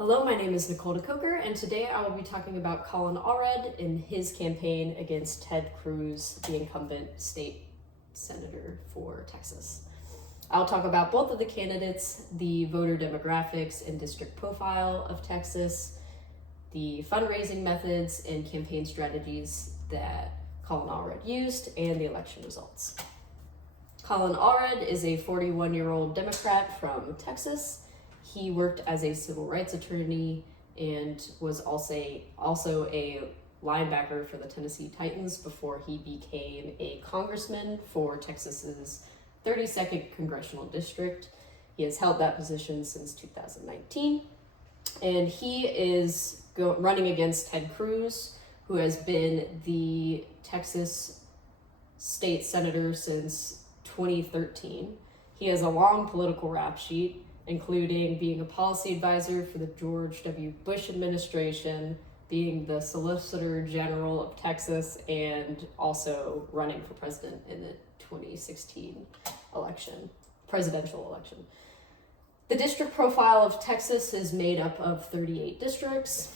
Hello, my name is Nicole DeCoker, and today I will be talking about Collin Allred in his campaign against Ted Cruz, the incumbent state senator for Texas. I'll talk about both of the candidates, the voter demographics and district profile of Texas, the fundraising methods and campaign strategies that Collin Allred used, and the election results. Collin Allred is a 41-year-old Democrat from Texas. He worked as a civil rights attorney and was also a linebacker for the Tennessee Titans before he became a congressman for Texas's 32nd congressional district. He has held that position since 2019, and he is running against Ted Cruz, who has been the Texas state senator since 2013. He has a long political rap sheet, including being a policy advisor for the George W. Bush administration, being the Solicitor General of Texas, and also running for president in the 2016 presidential election. The district profile of Texas is made up of 38 districts,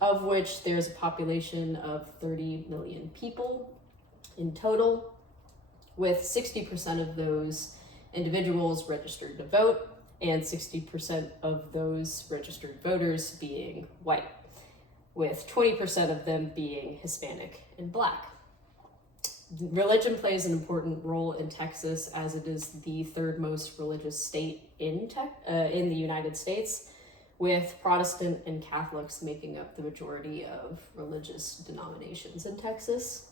of which there's a population of 30 million people in total, with 60% of those individuals registered to vote, and 60% of those registered voters being white, with 20% of them being Hispanic and Black. Religion plays an important role in Texas, as it is the third most religious state in the United States, with Protestant and Catholics making up the majority of religious denominations in Texas.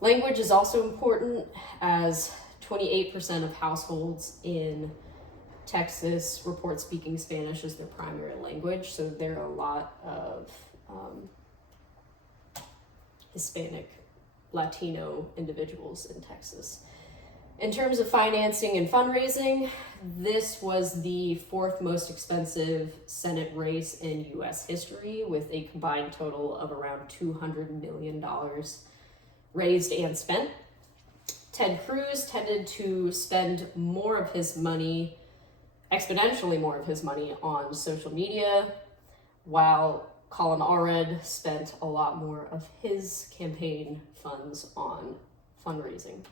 Language is also important, as 28% of households in Texas report speaking Spanish as their primary language, so there are a lot of Hispanic, Latino individuals in Texas. In terms of financing and fundraising, this was the fourth most expensive Senate race in U.S. history, with a combined total of around $200 million raised and spent. Ted Cruz tended to spend exponentially more of his money on social media, while Collin Allred spent a lot more of his campaign funds on fundraising.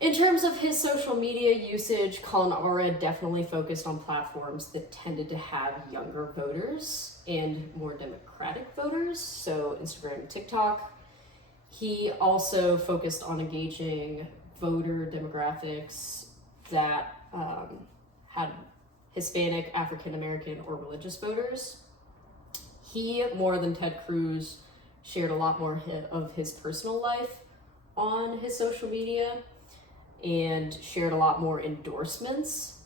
In terms of his social media usage, Collin Allred definitely focused on platforms that tended to have younger voters and more democratic voters, so Instagram and TikTok. He also focused on engaging voter demographics that had Hispanic, African American, or religious voters. He, more than Ted Cruz, shared a lot more of his personal life on his social media and shared a lot more endorsements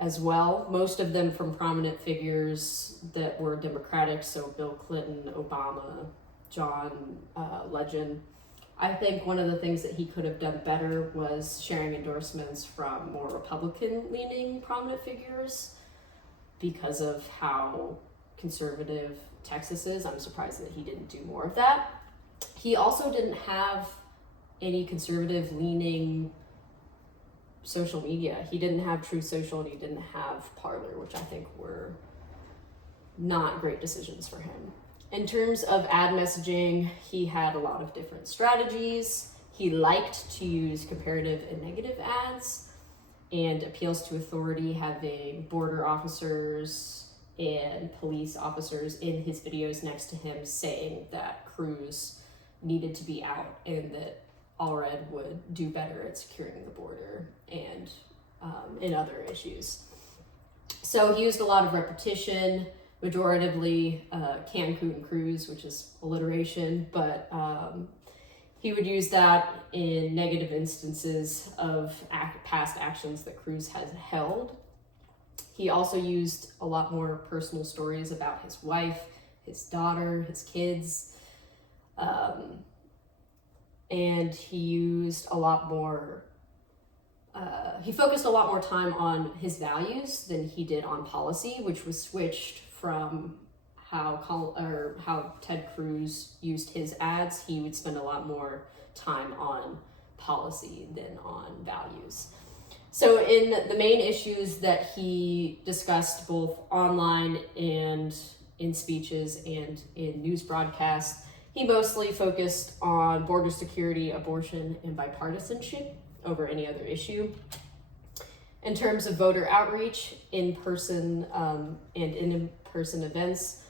as well, most of them from prominent figures that were Democratic, so Bill Clinton, Obama, John Legend. I think one of the things that he could have done better was sharing endorsements from more Republican-leaning prominent figures because of how conservative Texas is. I'm surprised that he didn't do more of that. He also didn't have any conservative-leaning social media. He didn't have True Social, and he didn't have Parler, which I think were not great decisions for him. In terms of ad messaging, he had a lot of different strategies. He liked to use comparative and negative ads and appeals to authority, having border officers and police officers in his videos next to him saying that Cruz needed to be out and that Allred would do better at securing the border and in other issues. So he used a lot of repetition, pejoratively Cancun Cruz, which is alliteration, but he would use that in negative instances of past actions that Cruz has held. He also used a lot more personal stories about his wife, his daughter, his kids, and he used a lot more he focused a lot more time on his values than he did on policy, which was switched from how Ted Cruz used his ads. He would spend a lot more time on policy than on values. So in the main issues that he discussed both online and in speeches and in news broadcasts, he mostly focused on border security, abortion, and bipartisanship over any other issue. In terms of voter outreach, in-person and in-person events,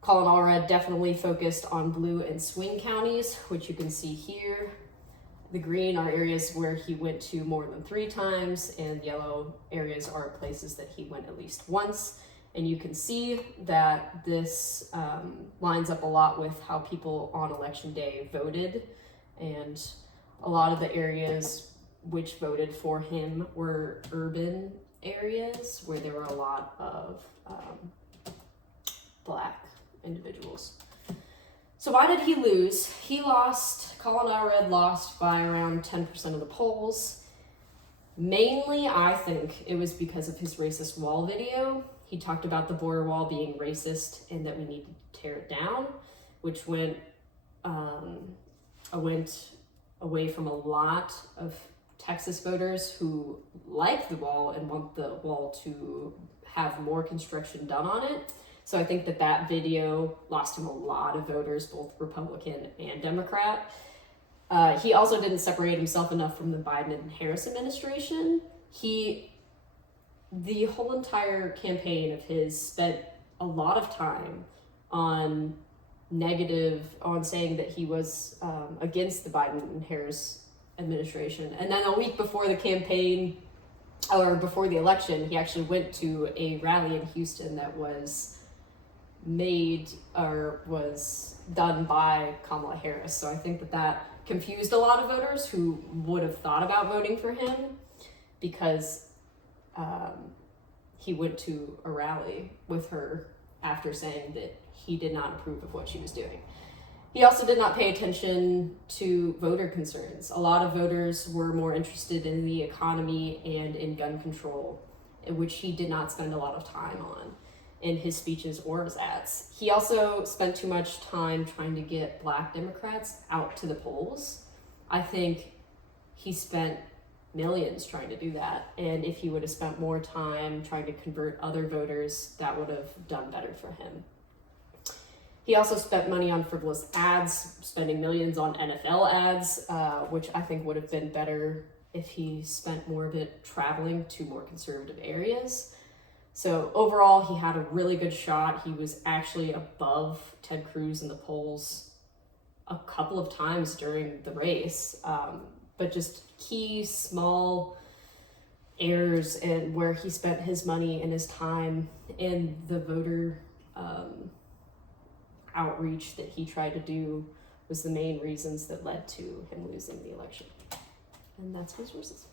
Collin Allred definitely focused on blue and swing counties, which you can see here. The green are areas where he went to more than 3 times, and yellow areas are places that he went at least once. And you can see that this lines up a lot with how people on election day voted. And a lot of the areas which voted for him were urban areas where there were a lot of Black individuals. So why did he lose? Collin Allred lost by around 10% of the polls. Mainly, I think it was because of his racist wall video. He talked about the border wall being racist and that we need to tear it down, which went away from a lot of Texas voters who like the wall and want the wall to have more construction done on it. So I think that video lost him a lot of voters, both Republican and Democrat. He also didn't separate himself enough from the Biden and Harris administration. The whole entire campaign of his spent a lot of time on saying that he was against the Biden and Harris administration. And then a week before the campaign, or before the election, he actually went to a rally in Houston that was done by Kamala Harris. So I think that confused a lot of voters who would have thought about voting for him because he went to a rally with her after saying that he did not approve of what she was doing. He also did not pay attention to voter concerns. A lot of voters were more interested in the economy and in gun control, which he did not spend a lot of time on in his speeches or his ads. He also spent too much time trying to get Black Democrats out to the polls. I think he spent millions trying to do that. And if he would have spent more time trying to convert other voters, that would have done better for him. He also spent money on frivolous ads, spending millions on NFL ads, which I think would have been better if he spent more of it traveling to more conservative areas. So overall, he had a really good shot. He was actually above Ted Cruz in the polls a couple of times during the race, but just key small errors in where he spent his money and his time and the voter outreach that he tried to do was the main reasons that led to him losing the election. And that's my sources.